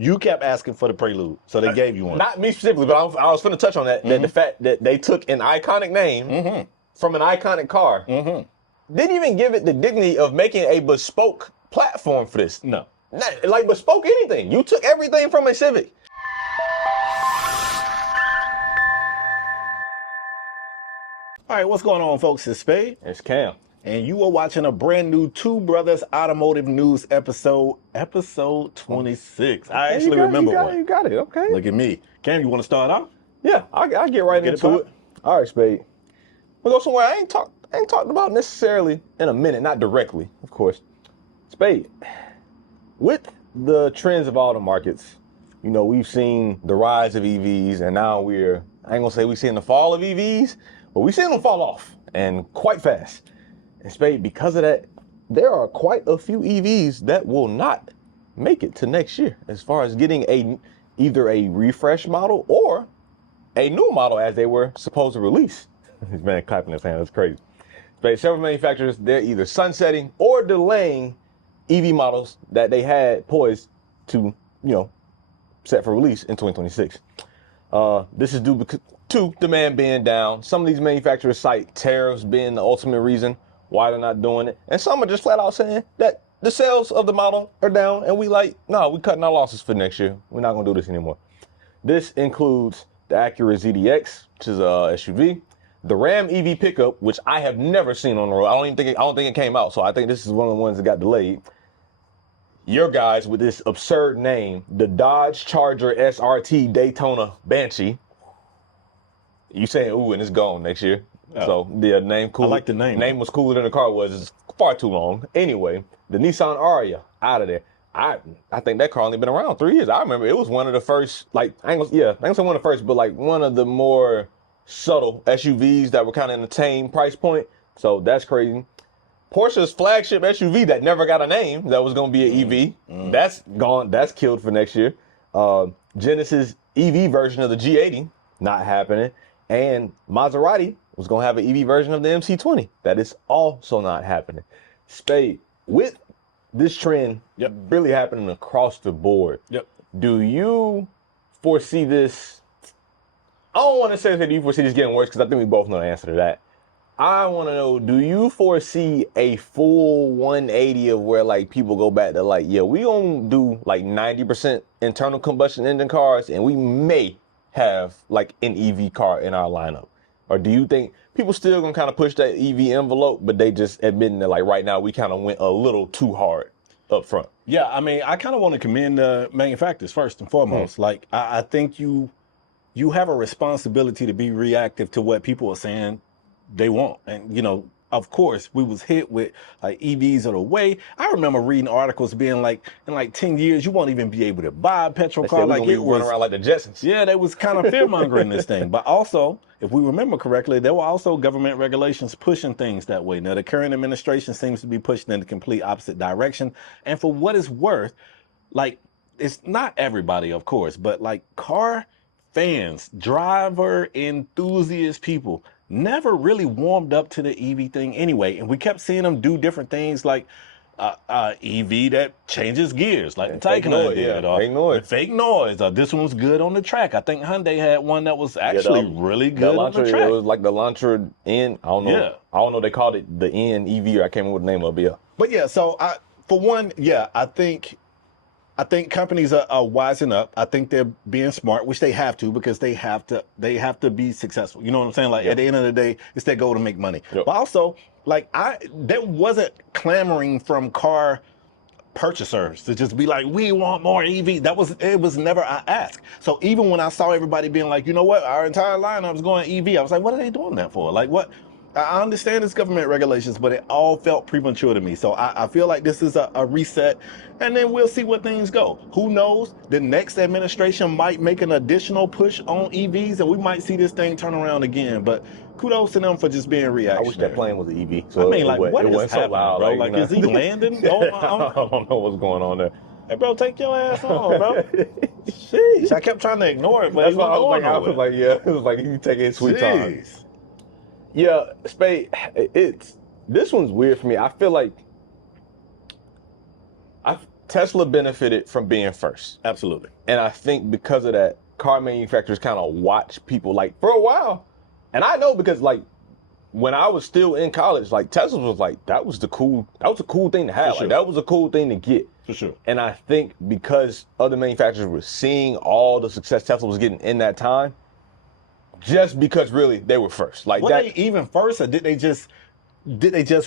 You kept asking for the Prelude, so they gave you one. Not me specifically, but I was finna touch on that. That the fact that they took an iconic name from an iconic car, didn't even give it the dignity of making a bespoke platform for this. No. Not, like bespoke anything. You took everything from a Civic. All right, what's going on, folks? It's Spade. It's Cam. And you are watching a brand new Two Brothers Automotive News episode 26. I actually remember one. You got it, okay. Look at me. Cam, you want to start off? Yeah, I'll get right into it. All right, Spade. We'll go somewhere I ain't talked about necessarily in a minute, not directly, of course. Spade, with the trends of all the markets, you know, we've seen the rise of EVs, and now I ain't gonna say we've seen the fall of EVs, but we've seen them fall off, and quite fast. And Spade, because of that, there are quite a few EVs that will not make it to next year as far as getting either a refresh model or a new model as they were supposed to release. This man clapping his hand, that's crazy. Spade, several manufacturers, they're either sunsetting or delaying EV models that they had poised to, set for release in 2026. This is due to demand being down. Some of these manufacturers cite tariffs being the ultimate reason why they're not doing it. And some are just flat out saying that the sales of the model are down and we cutting our losses for next year. We're not gonna do this anymore. This includes the Acura ZDX, which is a SUV, the Ram EV pickup, which I have never seen on the road. I don't think it came out. So I think this is one of the ones that got delayed. Your guys with this absurd name, the Dodge Charger SRT Daytona Banshee. You saying, ooh, and it's gone next year. Oh. So the name cool. I like the name. Name was cooler than the car was. It's far too long. Anyway, the Nissan Aria out of there. I think that car only been around 3 years. I remember it was one of the first, I ain't gonna say one of the first, but like one of the more subtle SUVs that were kind of in the tame price point. So that's crazy. Porsche's flagship SUV that never got a name, that was gonna be an EV. That's gone. That's killed for next year. Genesis EV version of the G80, not happening. And Maserati was going to have an EV version of the MC20. That is also not happening. Spade, with this trend really happening across the board, do you foresee this? I don't want to say that do you foresee this getting worse, because I think we both know the answer to that. I want to know, do you foresee a full 180 of where like people go back to like, yeah, we gonna do like 90% internal combustion engine cars, and we may have like an EV car in our lineup? Or do you think people still gonna kind of push that EV envelope, but they just admitting that like right now we kind of went a little too hard up front? Yeah, I mean, I kind of want to commend the manufacturers first and foremost. Like, I think you have a responsibility to be reactive to what people are saying they want. And, of course, we was hit with like EVs are the way. I remember reading articles being like, in like 10 years, you won't even be able to buy a petrol car. Like it was running around like the Jetsons. Yeah, they was kind of fear mongering this thing. But also, if we remember correctly, there were also government regulations pushing things that way. Now, the current administration seems to be pushing in the complete opposite direction. And for what it's worth, like, it's not everybody, of course, but like car fans, driver enthusiast people never really warmed up to the EV thing anyway. And we kept seeing them do different things like EV that changes gears, like the Taycan did. Or fake noise. Or this one's good on the track. I think Hyundai had one that was actually really good on the track. It was like the Elantra N. I don't know. Yeah. I don't know. They called it the N EV, or I can't remember what the name of it. Yeah. But yeah, so for one, I think companies are wising up. I think they're being smart, which they have to, because they have to be successful. You know what I'm saying? Like at the end of the day, it's their goal to make money. But also, like there wasn't clamoring from car purchasers to just be like, we want more EV. It was never I ask. So even when I saw everybody being like, you know what, our entire lineup is going EV, I was like, what are they doing that for? Like what? I understand it's government regulations, but it all felt premature to me. So I feel like this is a reset, and then we'll see where things go. Who knows? The next administration might make an additional push on EVs, and we might see this thing turn around again. But kudos to them for just being reactionary. I wish that plane was an EV. So I mean, like, what is happening, bro? Like, is he landing? I don't know what's going on there. Hey, bro, take your ass on, bro. Jeez, I kept trying to ignore it, but that's why I was like, it was like you take it sweet time. Yeah, Spade, this one's weird for me. I feel like Tesla benefited from being first. Absolutely. And I think because of that, car manufacturers kind of watch people like for a while. And I know because like when I was still in college, like Tesla was like, that was a cool thing to have. Sure. Like that was a cool thing to get. For sure. And I think because other manufacturers were seeing all the success Tesla was getting in that time, just because really they were first. Like were they even first, or did they just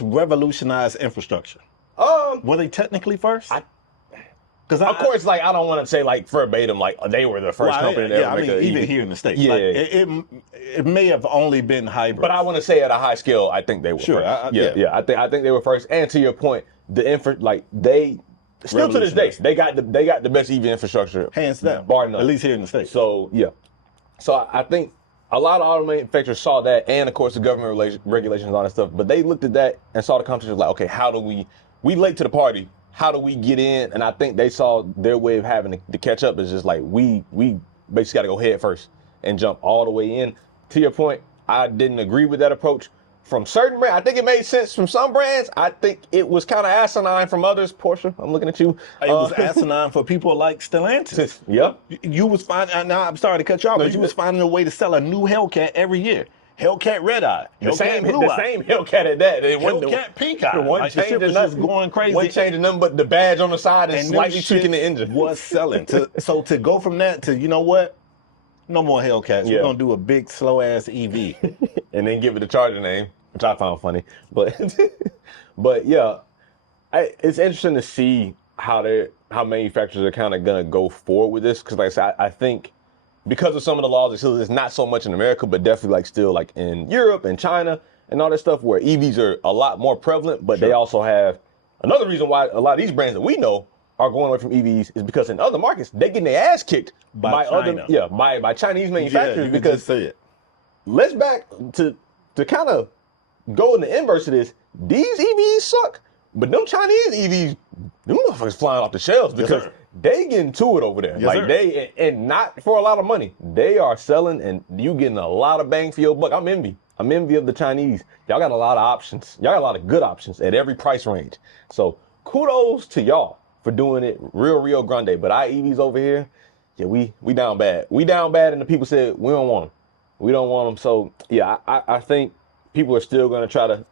revolutionize infrastructure? Were they technically first? Of course, like I don't want to say like verbatim, like they were the first company to ever make an even EV. here in the States. Yeah, like, it may have only been hybrid. But I want to say at a high scale, I think they were sure. first. I think they were first. And to your point, they still to this day they got the best EV infrastructure, hands down, bar none. At least here in the States. So so I think a lot of auto manufacturers saw that, and of course the government regulations and all that stuff. But they looked at that and saw the competition like, okay, how do we late to the party? How do we get in? And I think they saw their way of having to catch up is just like we basically got to go head first and jump all the way in. To your point, I didn't agree with that approach from certain brands. I think it made sense from some brands. I think it was kind of asinine from others. Porsche, I'm looking at you. It was asinine for people like Stellantis. Yep. You was finding. Now I'm sorry to cut you off, but you was finding a way to sell a new Hellcat every year. Hellcat Red Eye. The same Hellcat at that. Hellcat Pink Eye. One like, changing was just going crazy. One changing nothing but the badge on the side and slightly tweaking the engine. Was selling. So to go from that to, you know what? No more Hellcats. We're going to do a big, slow-ass EV. And then give it a charger name, which I found funny. But yeah, it's interesting to see how manufacturers are kind of going to go forward with this. Because like I said, I think because of some of the laws, it's not so much in America, but definitely like still like in Europe and China and all that stuff where EVs are a lot more prevalent, but they also have another reason why a lot of these brands that we know are going away from EVs is because in other markets, they're getting their ass kicked by Chinese manufacturers. Because let's back to kind of go in the inverse of this. These EVs suck, but them Chinese EVs, them motherfuckers flying off the shelves because they getting to it over there. And not for a lot of money. They are selling and you getting a lot of bang for your buck. I'm envy of the Chinese. Y'all got a lot of options. Y'all got a lot of good options at every price range. So kudos to y'all for doing it real Rio Grande. But our EVs over here, yeah, we down bad. We down bad and the people said, we don't want them. We don't want them. So yeah, I think people are still going to try to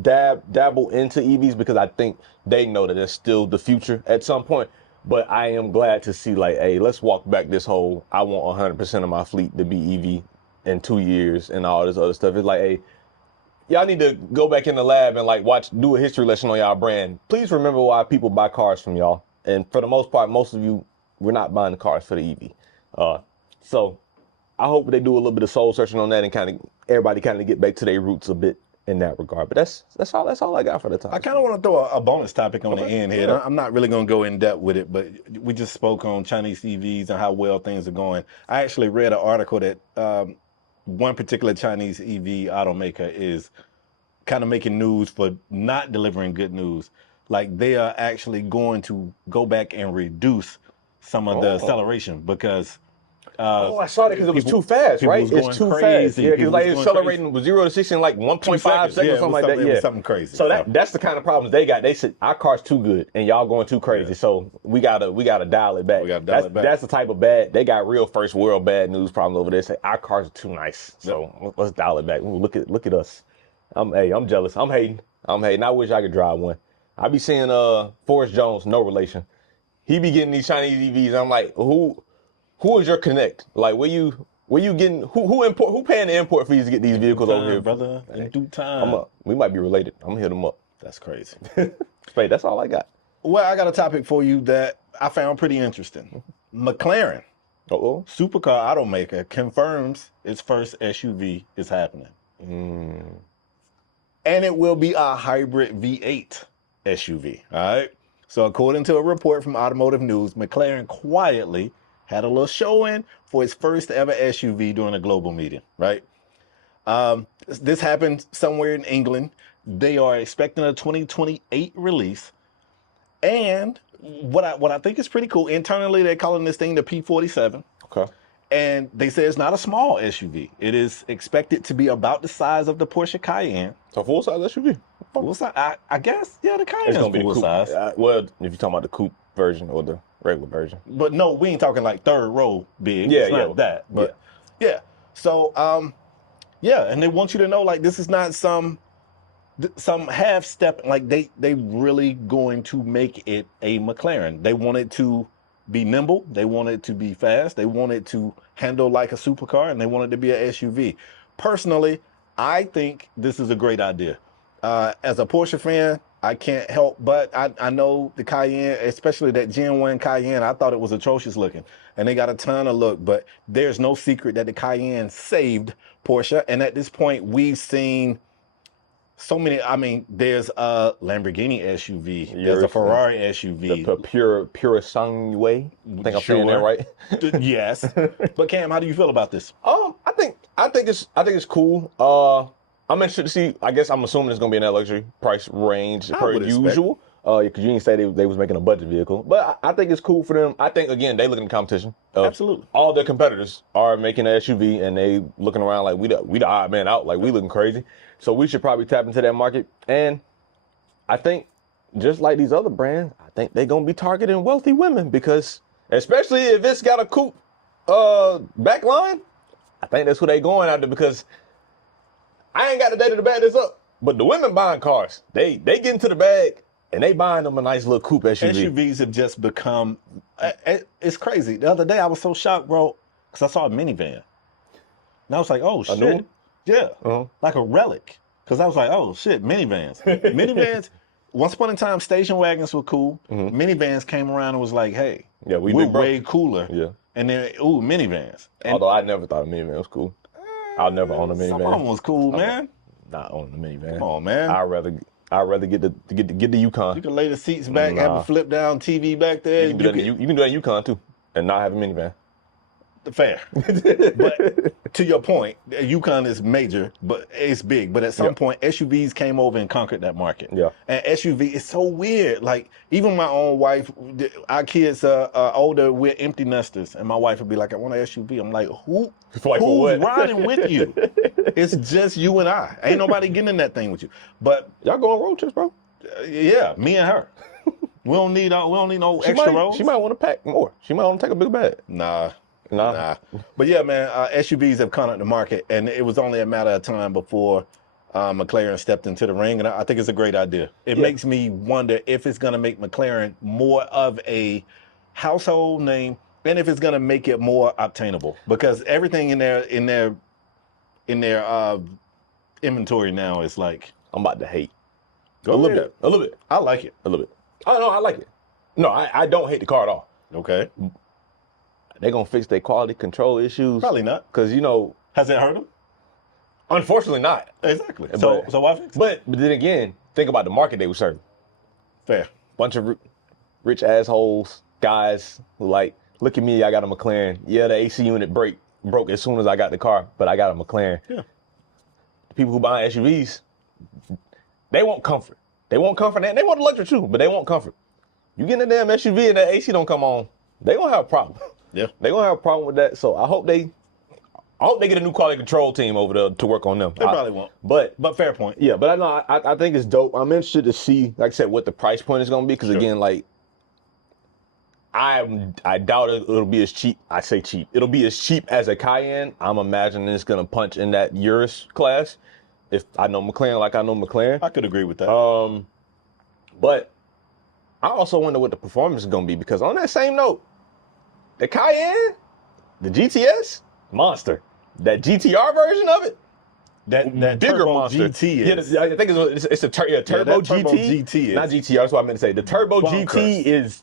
dabble into EVs because I think they know that it's still the future at some point. But I am glad to see like, hey, let's walk back this whole, I want 100% of my fleet to be EV in 2 years and all this other stuff. It's like, hey, y'all need to go back in the lab and like do a history lesson on y'all brand. Please remember why people buy cars from y'all. And for the most part, most of you, we're not buying the cars for the EV. So I hope they do a little bit of soul searching on that and everybody get back to their roots a bit in that regard. But that's all I got for the time. I kind of want to throw a bonus topic on the end here. I'm not really going to go in depth with it, but we just spoke on Chinese EVs and how well things are going. I actually read an article that one particular Chinese EV automaker is kind of making news for not delivering good news. Like they are actually going to go back and reduce some of the acceleration because I saw that because it was too fast, right? It's too fast. Yeah, because like accelerating with 0 to 60 in like 1.5 seconds or something like that. Yeah, something crazy. So that's the kind of problems they got. They said our car's too good and y'all going too crazy. So we gotta dial it back. That's the type of bad. They got real first world bad news problems over there. Say our cars are too nice. So let's dial it back. Ooh, look at us. I'm jealous. I'm hating. I wish I could drive one. I be seeing Forrest Jones, no relation. He be getting these Chinese EVs. I'm like, who is your connect? Like, where you getting? Who paying the import fees to get these vehicles over here, brother? In due time. We might be related. I'm gonna hit them up. That's crazy. Wait, that's all I got. Well, I got a topic for you that I found pretty interesting. McLaren, supercar automaker, confirms its first SUV is happening, and it will be a hybrid V8 SUV. All right. So, according to a report from Automotive News, McLaren quietly had a little showing for its first ever SUV during a global meeting, right? This happened somewhere in England. They are expecting a 2028 release. And what I think is pretty cool, internally they're calling this thing the P47. Okay. And they say it's not a small SUV. It is expected to be about the size of the Porsche Cayenne. So full size SUV. Full size, I guess. Yeah, the Cayenne It's is gonna be the full coupe. size. Well, if you're talking about the coupe version or the regular version. But no, we ain't talking like third row big. Yeah, it's not that. But yeah. So yeah, and they want you to know like this is not some half step. Like they really going to make it a McLaren. They want it to be nimble. They want it to be fast. They want it to handle like a supercar, and they want it to be an SUV. Personally, I think this is a great idea. As a Porsche fan, I can't help but I know the Cayenne, especially that Gen 1 Cayenne, I thought it was atrocious looking. And they got a ton of look, but there's no secret that the Cayenne saved Porsche. And at this point, we've seen so many. I mean, there's a Lamborghini SUV. There's a Ferrari SUV. The pure sangue. I think I'm saying that right. Yes. But Cam, how do you feel about this? I think it's cool. I'm interested to see. I guess I'm assuming it's gonna be in that luxury price range per usual. Because you didn't say they was making a budget vehicle, but I think it's cool for them. I think again they look in the competition. Absolutely. All their competitors are making an SUV, and they looking around like we the odd man out, like we looking crazy. So we should probably tap into that market. And I think just like these other brands, I think they're gonna be targeting wealthy women because especially if it's got a coupe back line, I think that's who they going after because I ain't got the data to back this up. But the women buying cars, they get into the bag and they buying them a nice little coupe SUV. SUVs have just become, it's crazy. The other day I was so shocked, bro, because I saw a minivan. And I was like, oh, shit. Yeah, like a relic. Because I was like, oh, shit, minivans. Minivans, once upon a time, station wagons were cool. Minivans came around and was like, hey, we're way cooler. Yeah. And then, minivans. And although I never thought a minivan was cool. I'll never own a minivan. Some of them was cool, man. Not own a minivan. Come on, man. I'd rather get the Yukon. You can lay the seats back, have a flip down TV back there. You can do that Yukon too, and not have a minivan. Fair. But to your point, Yukon is major, but it's big. But at some point, SUVs came over and conquered that market. Yeah. And SUV is so weird. Like, even my own wife, our kids are older, we're empty nesters. And my wife would be like, I want an SUV. I'm like, who's riding with you? It's just you and I. Ain't nobody getting in that thing with you. But y'all go on road trips, bro. Yeah, me and her. We don't need no extra roads. She might want to pack more. She might want to take a big bag. Nah. But yeah, man, SUVs have conquered the market, and it was only a matter of time before McLaren stepped into the ring, and I think it's a great idea. It makes me wonder if it's going to make McLaren more of a household name, and if it's going to make it more obtainable, because everything in their inventory now is like, I'm about to hate. A little bit. I like it. A little bit. Oh no, I like it. No, I don't hate the car at all. Okay. They gonna fix their quality control issues? Probably not. Because has it hurt them? Unfortunately, not. Exactly. So why fix it? But then again, think about the market they were serving. Fair. Bunch of rich assholes, guys who like, look at me, I got a McLaren. Yeah, the AC unit broke as soon as I got the car, but I got a McLaren. Yeah. The people who buy SUVs, they want comfort. They want comfort, and they want the luxury too, but they want comfort. You get in a damn SUV and that AC don't come on, they gonna have a problem. Yeah. They gonna have a problem with that. So I hope they get a new quality control team over there to work on them. They probably won't. But fair point. Yeah, but I think it's dope. I'm interested to see, like I said, what the price point is gonna be. Because again, like I doubt it'll be as cheap. I say cheap. It'll be as cheap as a Cayenne. I'm imagining it's gonna punch in that Urus class. If I know McLaren like I know McLaren. I could agree with that. But I also wonder what the performance is gonna be, because on that same note, the Cayenne, the GTS, monster. That GTR version of it, that bigger Turbo monster. GT is. Yeah, I think it's a Turbo GT. Is. Not GTR, that's what I meant to say. The Turbo GT is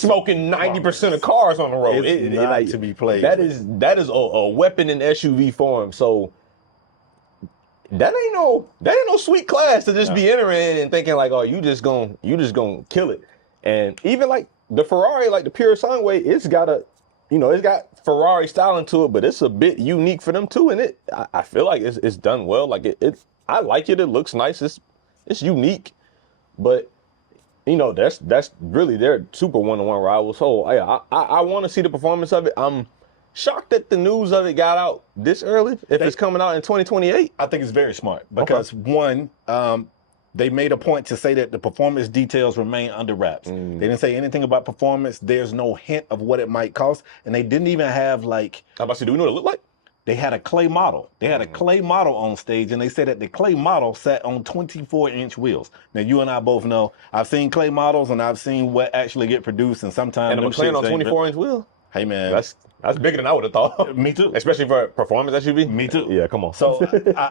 smoking 90% of cars on the road. It's not to be played. That is a weapon in SUV form. So that ain't no sweet class to just be entering and thinking like, oh, you just gonna kill it. And even like the Ferrari, like the pure Sunway, it's got Ferrari style into it, but it's a bit unique for them too. And I feel like it's done well. Like I like it. It looks nice. It's unique, but that's really their super one-to-one rival. So I want to see the performance of it. I'm shocked that the news of it got out this early if it's coming out in 2028? I think it's very smart because one, they made a point to say that the performance details remain under wraps. They didn't say anything about performance. There's no hint of what it might cost. And they didn't even have like... I'm about to say, do we know what it looked like? They had a clay model. They had a clay model on stage, and they said that the clay model sat on 24-inch wheels. Now, you and I both know, I've seen clay models, and I've seen what actually get produced, and sometimes... And a McLaren on 24-inch wheels? Hey, man. That's bigger than I would have thought. Me too. Especially for a performance SUV. Me too. Yeah, come on. So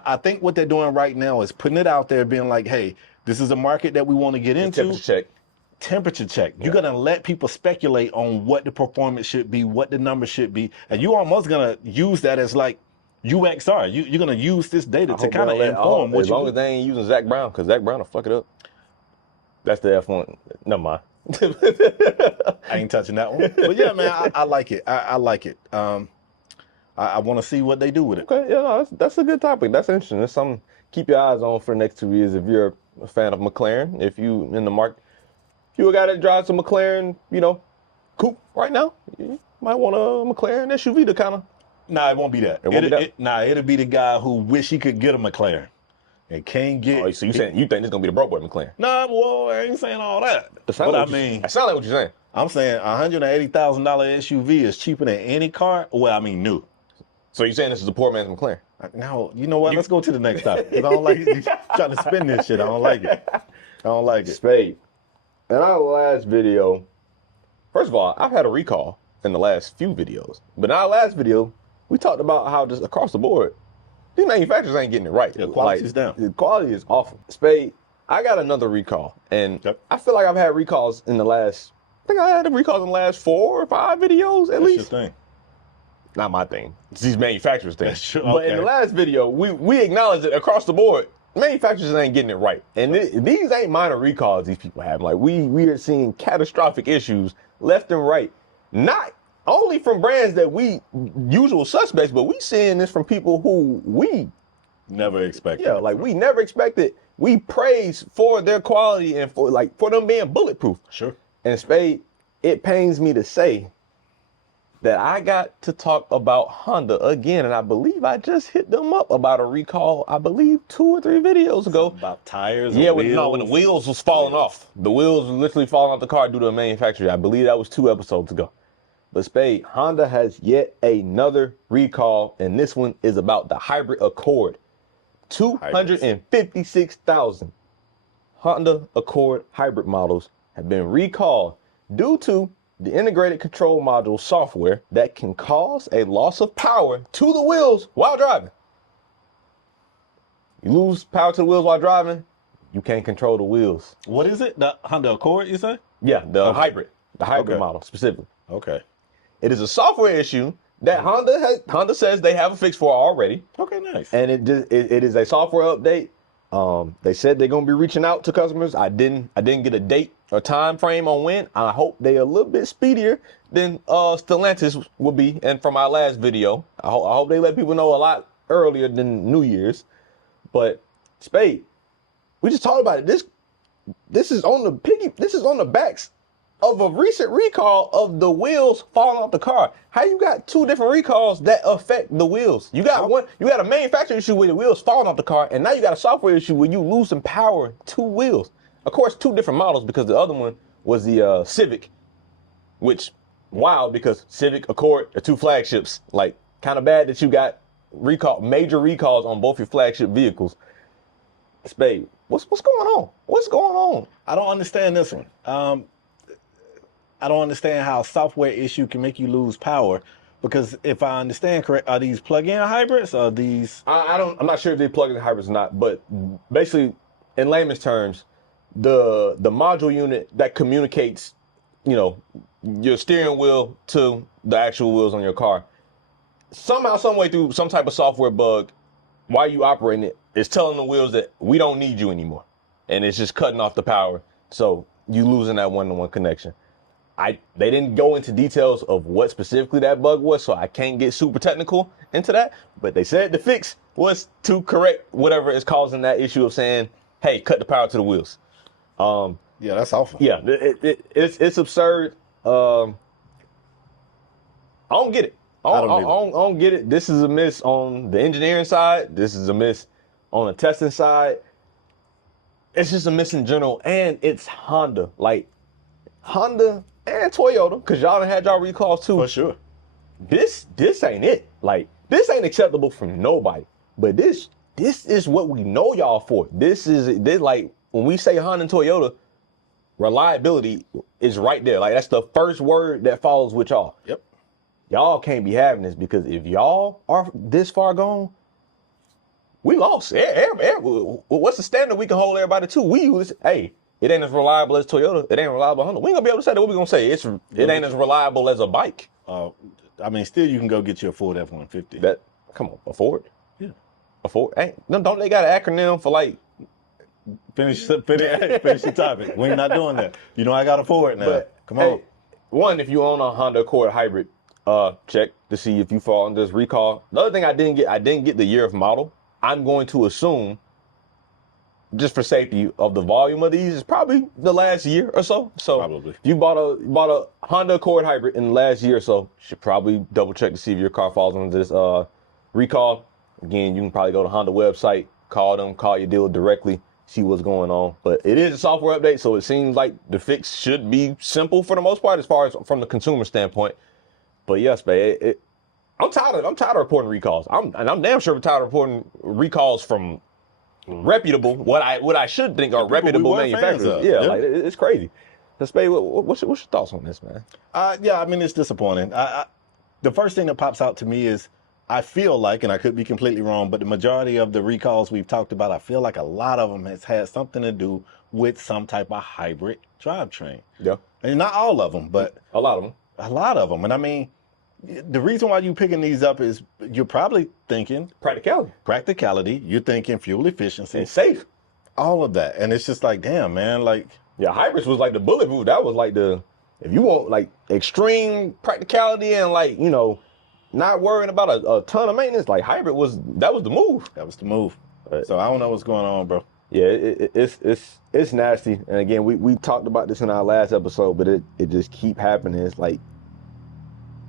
I think what they're doing right now is putting it out there, being like, hey, this is a market that we want to get into. Temperature check. Temperature check. You're going to let people speculate on what the performance should be, what the numbers should be, and you almost going to use that as like UXR. You're going to use this data to kind of inform what you do. As long as they ain't using Zach Brown, because Zach Brown will fuck it up. That's the F1. Never mind. I ain't touching that one. But yeah, man, I like it. I like it. I want to see what they do with it. Okay, yeah, no, that's a good topic. That's interesting. That's something to keep your eyes on for the next 2 years if you're a fan of McLaren. If you in the market, if you a guy that drives a McLaren, coupe right now, you might want a McLaren SUV to kind of. Nah, it won't be that. It'll be the guy who wish he could get a McLaren and can't get. Oh, so you think this gonna be the broke boy McLaren? Nah, well, I ain't saying all that. But I mean, that sound like what you're saying. I'm saying $180,000 SUV is cheaper than any car. Well, I mean, new. So you're saying this is a poor man's McLaren? No, you know what? Let's go to the next topic. I don't like you trying to spin this shit. I don't like it. I don't like it. Spade. In our last video, first of all, I've had a recall in the last few videos. But in our last video, we talked about how just across the board, these manufacturers ain't getting it right. The quality is down. The quality is awful. Spade, I got another recall. And I feel like I've had recalls in the last, I think I had recalls in the last 4 or 5 videos at least. That's your thing. Not my thing. It's these manufacturers' thing. That's true. But in the last video, we acknowledged that across the board, manufacturers ain't getting it right. And these ain't minor recalls these people have. Like, we are seeing catastrophic issues left and right. Not only from brands that we usual suspects, but we seeing this from people who we never expected. Yeah, like we never expected. We praise for their quality and for them being bulletproof. Sure. And Spade, it pains me to say that I got to talk about Honda again, and I believe I just hit them up about a recall, I believe 2 or 3 videos ago. About tires? Yeah, when the wheels was falling off. The wheels were literally falling off the car due to a manufacturer. I believe that was 2 episodes ago. But Spade, Honda has yet another recall, and this one is about the hybrid Accord. 256,000 Honda Accord hybrid models have been recalled due to the integrated control module software that can cause a loss of power to the wheels while driving. You lose power to the wheels while driving, you can't control the wheels. What is it? The Honda Accord, you say? Yeah, the hybrid model specifically. Okay. It is a software issue that Honda says they have a fix for already. Okay, nice. And it is a software update. They said they're gonna be reaching out to customers. I didn't get a date or time frame on when. I hope they're a little bit speedier than Stellantis will be. And from our last video, I hope they let people know a lot earlier than New Year's. But Spade, we just talked about it. This is on the backs of a recent recall of the wheels falling off the car. How you got 2 different recalls that affect the wheels? You got a manufacturing issue where the wheels falling off the car, and now you got a software issue where you losing power to wheels. Of course, 2 different models because the other one was the Civic, which wild because Civic, Accord are 2 flagships. Like, kind of bad that you got major recalls on both your flagship vehicles. Spade, what's going on? What's going on? I don't understand this one. I don't understand how a software issue can make you lose power, because if I understand correct, are these plug-in hybrids or these? I'm not sure if they plug-in hybrids or not, but basically, in layman's terms, the module unit that communicates, your steering wheel to the actual wheels on your car, somehow, some way through some type of software bug, while you operating it, it's telling the wheels that we don't need you anymore, and it's just cutting off the power, so you losing that one-to-one connection. They didn't go into details of what specifically that bug was, so I can't get super technical into that. But they said the fix was to correct whatever is causing that issue of saying, hey, cut the power to the wheels. Yeah, that's awful. Yeah, it's absurd. I don't get it. I don't get it. This is a miss on the engineering side. This is a miss on the testing side. It's just a miss in general, and it's Honda. Like, Honda and Toyota, because y'all done had y'all recalls too. For sure. This ain't it. Like, this ain't acceptable from nobody. But this is what we know y'all for. This like, when we say Honda and Toyota, reliability is right there. Like, that's the first word that follows with y'all. Yep. Y'all can't be having this, because if y'all are this far gone, we lost. What's the standard we can hold everybody to? We use, hey, it ain't as reliable as Toyota. It ain't reliable as Honda. We ain't gonna be able to say that. What we gonna say? It ain't as reliable as a bike. I mean, still you can go get you a Ford F-150. Come on, a Ford? Yeah. A Ford? Don't they got an acronym for, like? Finish the topic. We're not doing that. You know I got a Ford now. But, come on. Hey, one, if you own a Honda Accord hybrid, check to see if you fall under this recall. The other thing I didn't get the year of model. I'm going to assume, just for safety of the volume of these, is probably the last year or so. So probably. If you bought a Honda Accord hybrid in the last year or so, you should probably double check to see if your car falls under this recall. Again, you can probably go to Honda website, call your dealer directly, see what's going on. But it is a software update, so it seems like the fix should be simple for the most part, as far as from the consumer standpoint. But yes, man, I'm tired of reporting recalls. I'm damn sure I'm tired of reporting recalls from reputable, what I should think are reputable manufacturers. Yeah, like, it's crazy. So, Spade, what's your thoughts on this, man? Yeah, I mean, it's disappointing. The first thing that pops out to me is, I feel like, and I could be completely wrong, but the majority of the recalls we've talked about, I feel like a lot of them has had something to do with some type of hybrid drivetrain. Yeah. And not all of them, but a lot of them. A lot of them. And I mean, the reason why you're picking these up is you're probably thinking practicality. You're thinking fuel efficiency. And safe. All of that. And it's just like, damn, man, like. Yeah, hybrids was like the bulletproof. That was like if you want like extreme practicality and, like, you know, not worrying about a ton of maintenance, like, hybrid was the move. That was the move. So I don't know what's going on, bro. Yeah, it's nasty. And again, we talked about this in our last episode, but it just keep happening. It's like,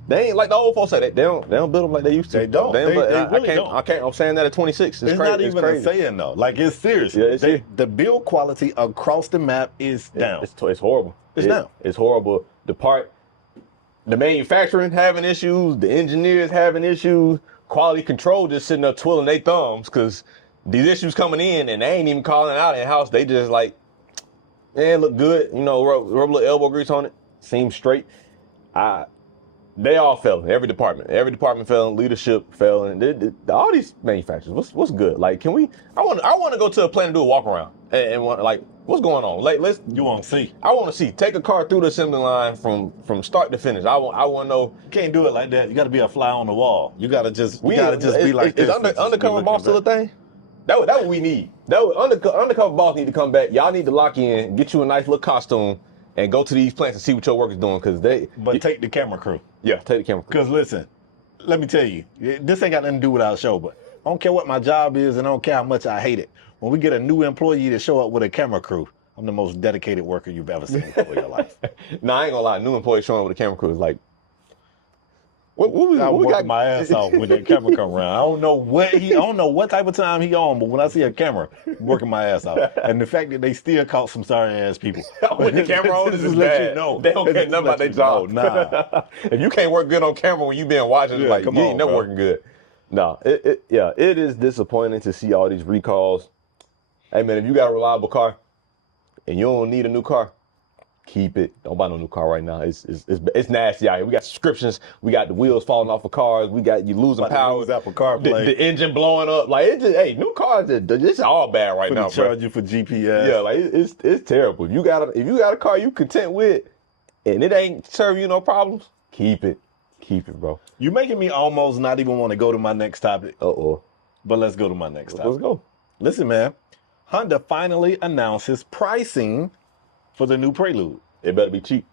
they ain't like the old folks say. They don't build them like they used to. They don't. They really don't. I'm saying that at 26. It's crazy. not even a saying, though. Like, it's serious. Yeah, the build quality across the map is down. It's horrible. It's down. It's horrible. The manufacturing having issues. The engineers having issues. Quality control just sitting there twiddling their thumbs because these issues coming in and they ain't even calling it out in-house. They just like, look good. You know, rub a little elbow grease on it. Seems straight. They all fell. Every department fell. Leadership fell. And all these manufacturers, what's good? Like, can we? I want to go to a plant and do a walk around and like, what's going on? Like, You want to see? I want to see. Take a car through the assembly line from start to finish. I want to know. You can't do it like that. You got to be a fly on the wall. You got to just be like this. Is undercover boss still a thing? That's what we need. Undercover boss need to come back. Y'all need to lock in, get you a nice little costume, and go to these plants and see what your workers doing. Take the camera crew. Yeah, take the camera crew. Because listen, let me tell you, this ain't got nothing to do with our show, but I don't care what my job is and I don't care how much I hate it. When we get a new employee to show up with a camera crew, I'm the most dedicated worker you've ever seen in your life. Nah, I ain't gonna lie. New employee showing up with a camera crew is like, I work my ass off when that camera come around. I don't know what type of time he on, but when I see a camera, I'm working my ass off. And the fact that they still caught some sorry ass people with the camera on is just bad. let you know. They don't care nothing about their job. Nah. If you can't work good on camera when you being watching, like, you ain't never working good. No, it is disappointing to see all these recalls. Hey man, if you got a reliable car and you don't need a new car, keep it. Don't buy no new car right now. It's nasty out here. We got subscriptions. We got the wheels falling off of cars. We got you losing power. Apple CarPlay. The engine blowing up. Like, new cars. It's all bad right now, bro. Charge you for GPS. Yeah, like it's terrible. If you got a car you content with, and it ain't serving you no problems, keep it, bro. You're making me almost not even want to go to my next topic. But let's go to my next topic. Let's go. Listen, man. Honda finally announces pricing for the new Prelude. It better be cheap.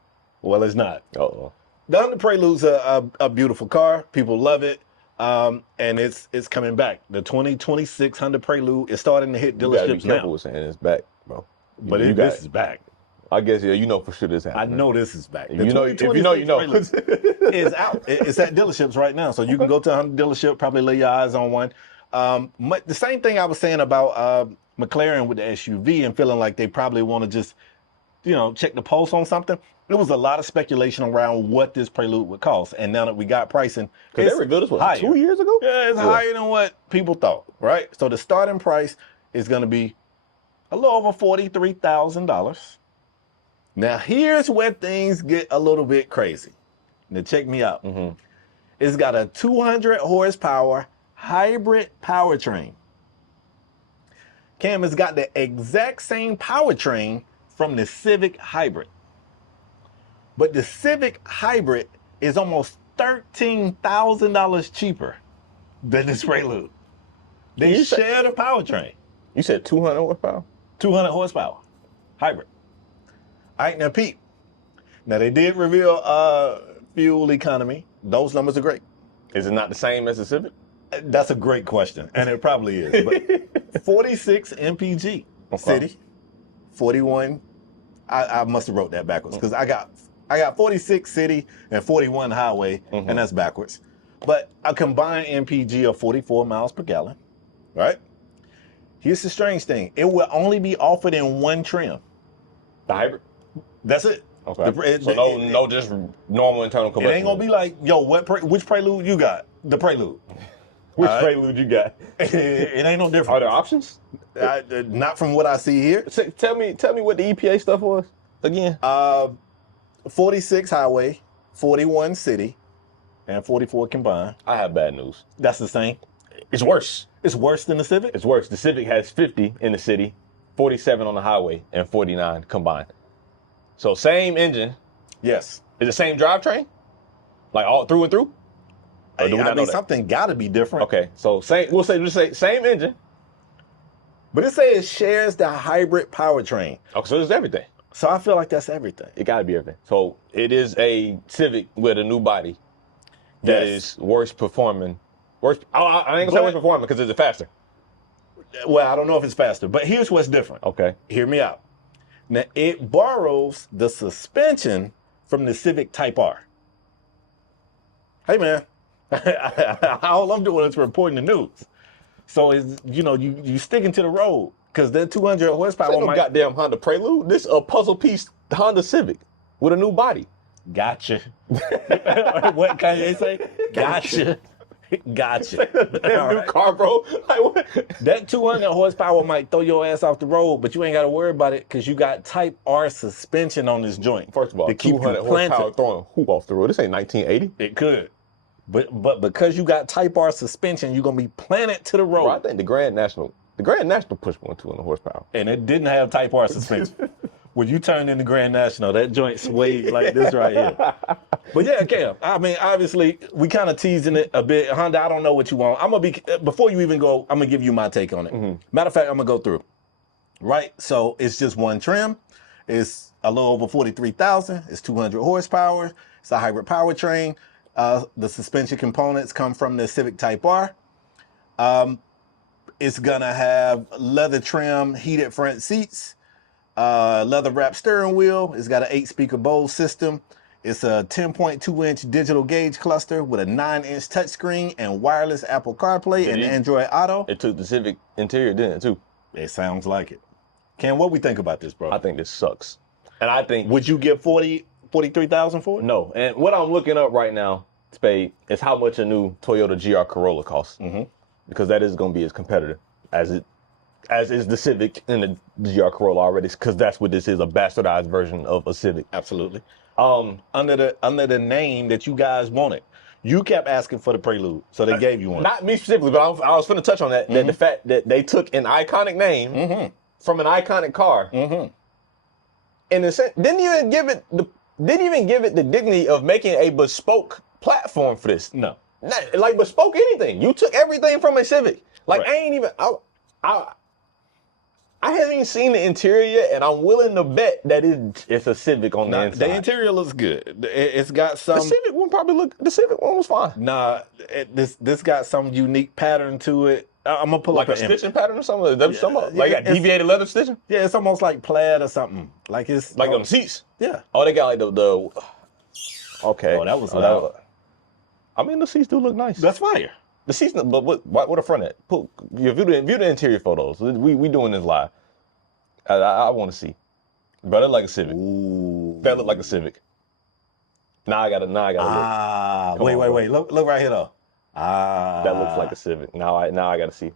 Well, it's not. The Honda Prelude's a beautiful car. People love it. And it's coming back. The 2026 Honda Prelude is starting to hit dealerships now. You gotta be careful with saying it's back, bro. But this is back. I guess, yeah, you know for sure this happening. I know this is back. If you know, you know. It's out. It's at dealerships right now. So you can go to a Honda dealership, probably lay your eyes on one. The same thing I was saying about McLaren with the SUV and feeling like they probably want to just, check the pulse on something. There was a lot of speculation around what this Prelude would cost. And now that we got pricing, because they revealed this, what, 2 years ago? Yeah, it's higher than what people thought, right? So the starting price is going to be a little over $43,000. Now, here's where things get a little bit crazy. Now, check me out. It's got a 200 horsepower hybrid powertrain. Cam has got the exact same powertrain from the Civic Hybrid. But the Civic Hybrid is almost $13,000 cheaper than this Prelude. They share the powertrain. You said 200 horsepower? 200 horsepower. Hybrid. All right, now, Pete. Now, they did reveal fuel economy. Those numbers are great. Is it not the same as the Civic? That's a great question, and it probably is. But 46 mpg city, 41. I must have wrote that backwards because I got 46 city and 41 highway, and that's backwards. But a combined mpg of 44 miles per gallon, right? Here's the strange thing. It will only be offered in one trim. The hybrid? That's it. Okay. So no just normal internal combustion. It ain't going to be like, yo, which Prelude you got? The Prelude. Which Prelude you got? It ain't no different. Are there options? Not from what I see here. Tell me what the EPA stuff was again. 46 highway, 41 city, and 44 combined. I have bad news. That's the same. It's worse. It's worse than the Civic? It's worse. The Civic has 50 in the city, 47 on the highway, and 49 combined. So same engine. Yes. Is the same drivetrain? Like all through and through? I mean, something got to be different. Okay, so just say same engine. But it says it shares the hybrid powertrain. Okay, so it's everything. So I feel like that's everything. It got to be everything. So it is a Civic with a new body that is worse performing. I ain't gonna say worse performing because it's faster. Well, I don't know if it's faster, but here's what's different. Okay. Hear me out. Now, it borrows the suspension from the Civic Type R. Hey, man. All I'm doing is reporting the news. So it's, you sticking to the road because that 200 horsepower might... goddamn Honda Prelude. This is a puzzle piece Honda Civic with a new body. Gotcha. What can they say? Gotcha. Gotcha. Damn new car, bro. Like, what? That 200 horsepower might throw your ass off the road, but you ain't got to worry about it because you got Type R suspension on this joint. First of all, 200 horsepower throwing a hoop off the road. This ain't 1980. It could. But because you got Type R suspension, you're going to be planted to the road. Bro, I think the Grand National pushed 200 horsepower. And it didn't have Type R suspension. When you turned in the Grand National, that joint swayed like this right here. But yeah, Cam, I mean, obviously, we kind of teasing it a bit. Honda, I don't know what you want. Before you even go, I'm going to give you my take on it. Matter of fact, I'm going to go through. Right? So it's just one trim. It's a little over 43,000. It's 200 horsepower. It's a hybrid powertrain. The suspension components come from the Civic Type R. It's going to have leather trim, heated front seats. Leather wrapped steering wheel. It's got an 8-speaker Bose system. It's a 10.2-inch digital gauge cluster with a 9-inch touchscreen and wireless Apple CarPlay and Android Auto. It took the Civic interior, didn't it, too? It sounds like it. Ken, what we think about this, bro? I think this sucks. And I think... Would you give 43,000 for it? No. And what I'm looking up right now, Spade, is how much a new Toyota GR Corolla costs. Because that is going to be its competitor, as is the Civic and the GR Corolla already, because that's what this is, a bastardized version of a Civic. Absolutely. Under the name that you guys wanted. You kept asking for the Prelude, so they gave you one. Not me specifically, but I was finna touch on that, that the fact that they took an iconic name from an iconic car, and didn't even give it the dignity of making a bespoke platform for this. No. Not, like bespoke anything. You took everything from a Civic. Like I haven't even seen the interior yet, and I'm willing to bet that it's a Civic on the inside. The interior looks good. It's got some... The Civic one was fine. Nah, this got some unique pattern to it. I'm gonna pull Like up a an image. stitching pattern or something? Is that what you're talking about? Like got it's- deviated leather stitching? Yeah, it's almost like plaid or something. Like it's Like on the seats? Yeah. Oh, they got like the okay. Oh, that was loud. I mean, the seats do look nice. That's fire. The seats, but what the front at? View the interior photos. We doing this live. I want to see. But it like a Civic. Ooh. That look like a Civic. Now I gotta look. Wait. Look right here though. That looks like a Civic. Now I gotta see.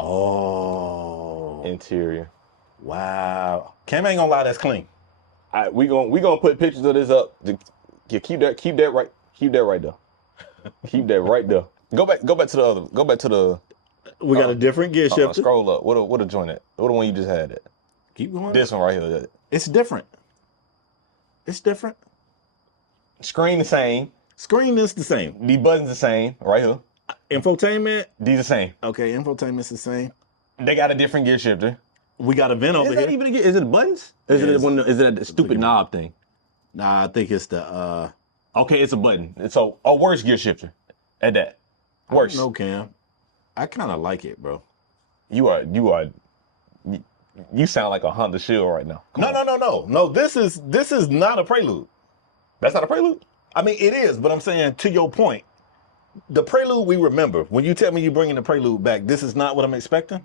Oh. Interior. Wow. Cam ain't gonna lie, that's clean. We gonna put pictures of this up. Keep that right. Keep that right there. Keep that right there. Go back to the other. Go back to the. We got a different gear shifter. Scroll up. What a joint at? What the one you just had at? Keep going. This one right here. It's different. It's different. Screen the same. Screen is the same. These buttons the same. Right here. Infotainment. These the same. Okay, infotainment's the same. They got a different gear shifter. We got a vent over Is that here. even a gear? Is it the buttons? Is it a stupid knob thing? Nah, I think it's the Okay, it's a button. It's a worse gear shifter. At that. Worse. No, Cam. I kind of like it, bro. You sound like a Honda Shield right now. No. This is not a Prelude. That's not a Prelude? I mean, it is, but I'm saying to your point, the Prelude we remember. When you tell me you're bringing the Prelude back, this is not what I'm expecting.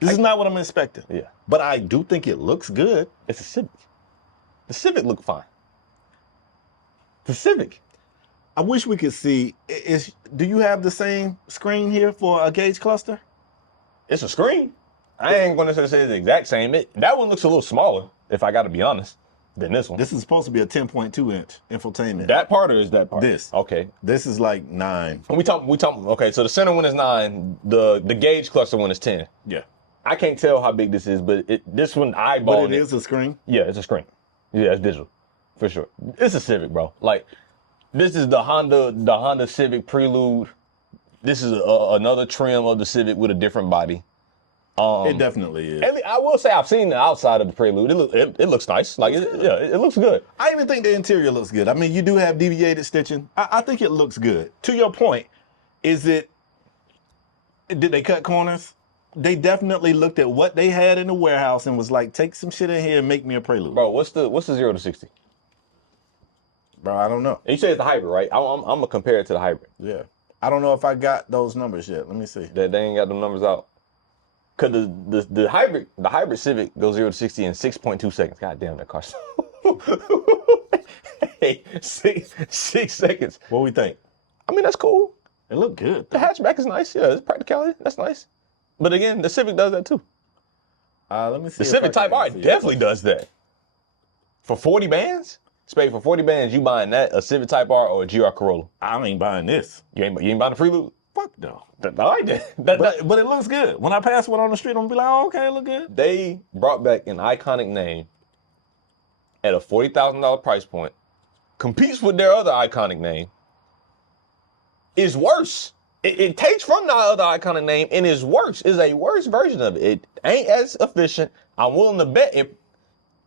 This is not what I'm expecting. Yeah. But I do think it looks good. It's a Civic. The Civic look fine. The Civic. I wish we could see. Do you have the same screen here for a gauge cluster? It's a screen. I ain't going to say it's the exact same. That one looks a little smaller, if I got to be honest, than this one. This is supposed to be a 10.2 inch infotainment. That part or is that part? This. Okay. This is like 9. We talk. Okay, so the center one is 9. The gauge cluster one is 10. Yeah. I can't tell how big this is, but this one eyeballing But it is a screen? Yeah, it's a screen. Yeah, it's digital. For sure. It's a Civic, bro. Like, this is the Honda Civic Prelude. This is another trim of the Civic with a different body. It definitely is. I will say I've seen the outside of the Prelude. It looks nice. Like, it looks good. I even think the interior looks good. I mean, you do have deviated stitching. I think it looks good. To your point, did they cut corners? They definitely looked at what they had in the warehouse and was like, take some shit in here and make me a Prelude. Bro, what's the 0 to 60? Bro, I don't know. And you say it's the hybrid, right? I'm gonna compare it to the hybrid. Yeah. I don't know if I got those numbers yet. Let me see. They ain't got the numbers out. Cause the hybrid Civic goes 0 to 60 in 6.2 seconds. God damn, that car. Hey, 6 seconds. What we think? I mean, that's cool. It looked good. The hatchback is nice. Yeah, it's practicality. That's nice. But again, the Civic does that too. Let me see. The Civic Type R definitely does that. For 40 bands? Spade, for 40 bands, you buying that, a Civic Type R or a GR Corolla? I ain't buying this. You ain't buying the Prelude? Fuck no. I like that. But it looks good. When I pass one on the street, I'm gonna be like, oh, okay, it look good. They brought back an iconic name at a $40,000 price point, competes with their other iconic name, is worse. It takes from the other iconic name and is worse. Is a worse version of it. It ain't as efficient. I'm willing to bet it.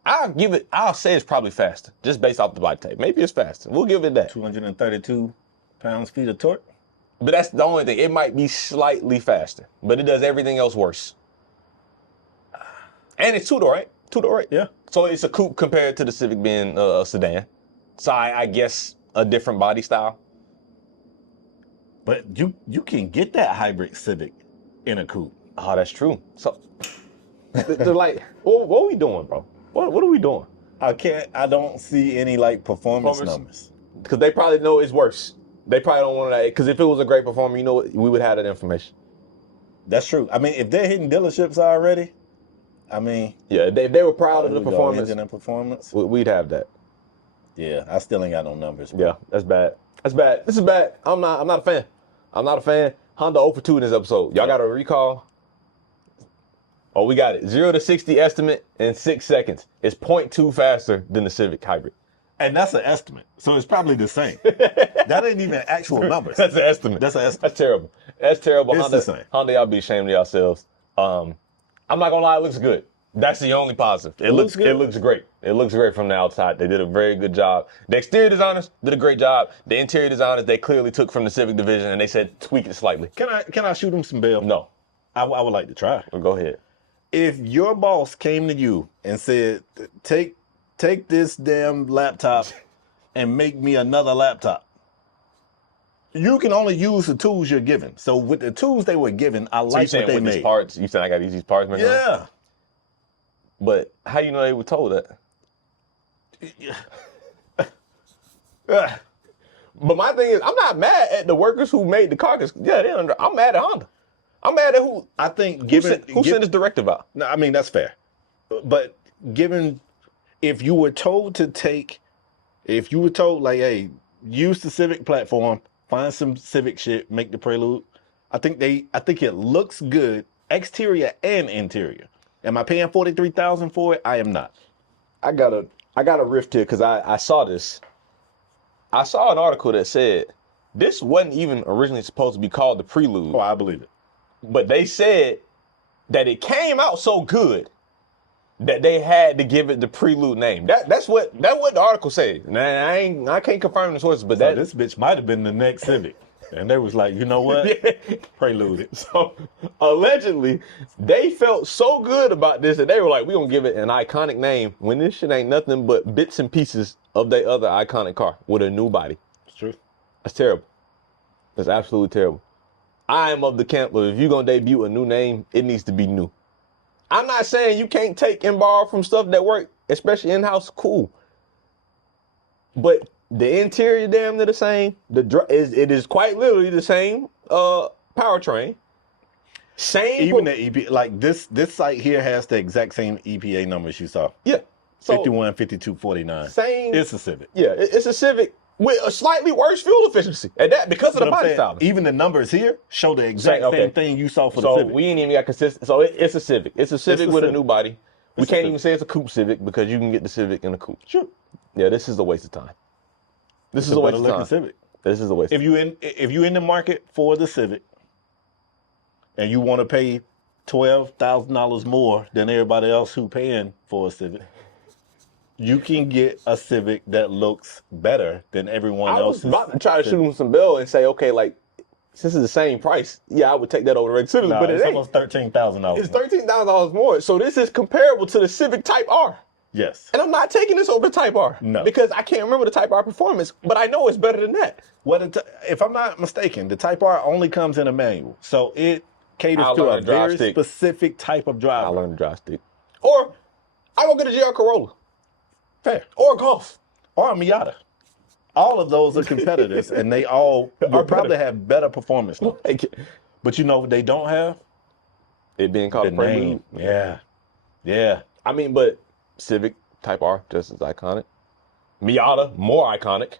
I'll say it's probably faster, just based off the body type. Maybe it's faster. We'll give it that. 232 pounds-feet of torque. But that's the only thing. It might be slightly faster, but it does everything else worse. And it's two-door, right? Two-door, right? Yeah. So it's a coupe compared to the Civic being a sedan. So I guess a different body style. But you can get that hybrid Civic in a coupe. Oh, that's true. So they're like, what are we doing, bro? What are we doing? I don't see any like performance numbers. Because they probably know it's worse. They probably don't want that. Because if it was a great performer, you know what? We would have that information. That's true. I mean, if they're hitting dealerships already, I mean. Yeah, if they were proud of the performance. Engine and performance. We'd have that. Yeah, I still ain't got no numbers. Bro. Yeah, that's bad. That's bad. This is bad. I'm not a fan. I'm not a fan. Honda 0 for 2 in this episode. Y'all got a recall? Oh, we got it. 0 to 60 estimate in 6 seconds. It's 0.2 faster than the Civic Hybrid. And that's an estimate. So it's probably the same. That ain't even actual numbers. That's an estimate. That's an estimate. That's terrible. That's terrible. It's the same. Honda, y'all be ashamed of yourselves. I'm not gonna lie, it looks good. That's the only positive. It looks good. It looks great. It looks great from the outside. They did a very good job. The exterior designers did a great job. The interior designers, they clearly took from the Civic division and they said tweak it slightly. Can I shoot them some bail? No. I would like to try. Well, go ahead. If your boss came to you and said, take this damn laptop and make me another laptop, you can only use the tools you're given. So with the tools they were given, I like what they made. These parts, you said I got to use these parts, man? Yeah. But how you know they were told that? But my thing is, I'm not mad at the workers who made the car. I'm mad at Honda. I'm mad at who. I think who sent this directive out. No, I mean that's fair. But given, if you were told like, hey, use the Civic platform, find some Civic shit, make the Prelude. I think it looks good, exterior and interior. Am I paying $43,000 for it? I am not. I got a rift here because I saw this. I saw an article that said this wasn't even originally supposed to be called the Prelude. Oh, I believe it. But they said that it came out so good that they had to give it the Prelude name. That's what the article said. Now I can't confirm the sources, but so this bitch might have been the next Civic. And they was like, you know what? Prelude it. So allegedly, they felt so good about this that they were like, we're going to give it an iconic name when this shit ain't nothing but bits and pieces of their other iconic car with a new body. It's true. That's terrible. That's absolutely terrible. I am of the camp of if you're going to debut a new name, it needs to be new. I'm not saying you can't take and borrow from stuff that work, especially in-house, cool. But the interior damn near the same. It is quite literally the same powertrain. Same. Even the EPA, like this site here has the exact same EPA numbers you saw. Yeah. So 51, 52, 49. Same. It's a Civic. Yeah, it's a Civic with a slightly worse fuel efficiency. And that because of the body style. Even the numbers here show the exact same thing you saw for the Civic. So we ain't even got consistent. So it's a Civic. It's a Civic with a new body. We can't even say it's a coupe Civic because you can get the Civic in a coupe. Sure. Yeah, this is a waste of time. This is a waste of time. Civic. This is a waste. If you in the market for the Civic, and you want to pay $12,000 more than everybody else who paying for a Civic, you can get a Civic that looks better than everyone else. I was about to try to shoot him some bill and say, okay, like since it's the same price, yeah, I would take that over the regular Civic, but it's almost $13,000. It's $13,000 more. So this is comparable to the Civic Type R. Yes. And I'm not taking this over the Type R. No. Because I can't remember the Type R performance, but I know it's better than that. If I'm not mistaken, the Type R only comes in a manual. So it caters to a very specific type of driver. I learned to drive stick. Or I will get a GR Corolla. Fair. Or a Golf. Or a Miata. All of those are competitors, and they all will probably have better performance. But you know what they don't have? It being called the name. Yeah. Yeah. I mean, but Civic Type R, just as iconic. Miata, more iconic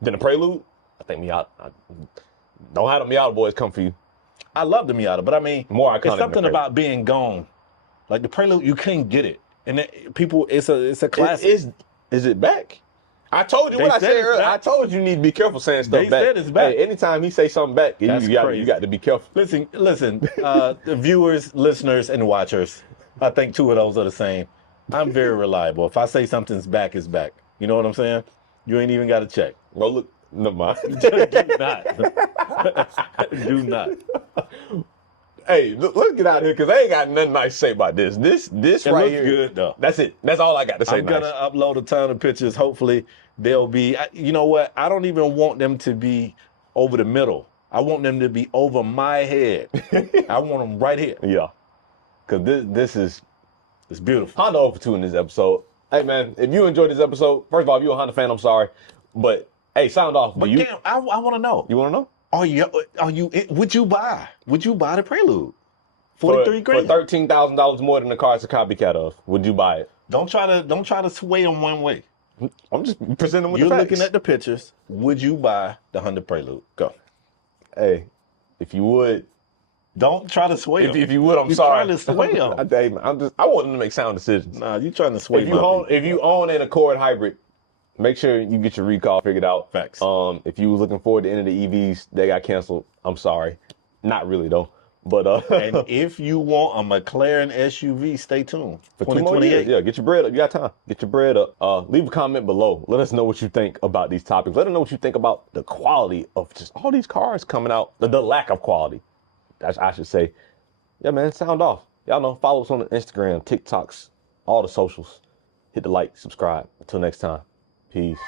than the Prelude. I think Miata. Don't have the Miata boys come for you. I love the Miata, but I mean, more iconic. It's something about being gone. Like the Prelude, you can't get it, and it's a classic. Is it back? I told you what I said earlier. I told you need to be careful saying stuff back. They said it's back. Hey, anytime he say something back, you got to be careful. Listen, the viewers, listeners, and watchers. I think two of those are the same. I'm very reliable. If I say something's back, it's back. You know what I'm saying? You ain't even got to check. Well, look, never mind. Do not. Do not. Hey, let's get out of here because I ain't got nothing nice to say about this. This right here. Good though. That's it. That's all I got to say. I'm gonna upload a ton of pictures. Hopefully they'll be. You know what? I don't even want them to be over the middle. I want them to be over my head. I want them right here. Yeah. Because this is. It's beautiful. Honda 0 for 2 in this episode. Hey man, if you enjoyed this episode, first of all, if you're a Honda fan, I'm sorry, but hey, sound off. But Cam, I want to know. You want to know? Are you? Would you buy the Prelude? 43 grand for $13,000 more than the car it's a copycat of. Would you buy it? Don't try to sway them one way. I'm just presenting with You're the facts. looking at the pictures. Would you buy the Honda Prelude? Go. Hey, if you would. Don't try to sway them. If you would, I'm sorry. You're trying to sway them. I want them to make sound decisions. Nah, you're trying to sway them. If you own an Accord hybrid, make sure you get your recall figured out. Facts. If you was looking forward to any of the EVs, they got canceled. I'm sorry. Not really though. But And if you want a McLaren SUV, stay tuned. for 2 more years, 2028. yeah, get your bread up. You got time. Get your bread up. Leave a comment below. Let us know what you think about these topics. Let us know what you think about the quality of just all these cars coming out. The lack of quality, I should say. Yeah, man, sound off. Y'all know, follow us on Instagram, TikToks, all the socials. Hit the like, subscribe. Until next time, peace.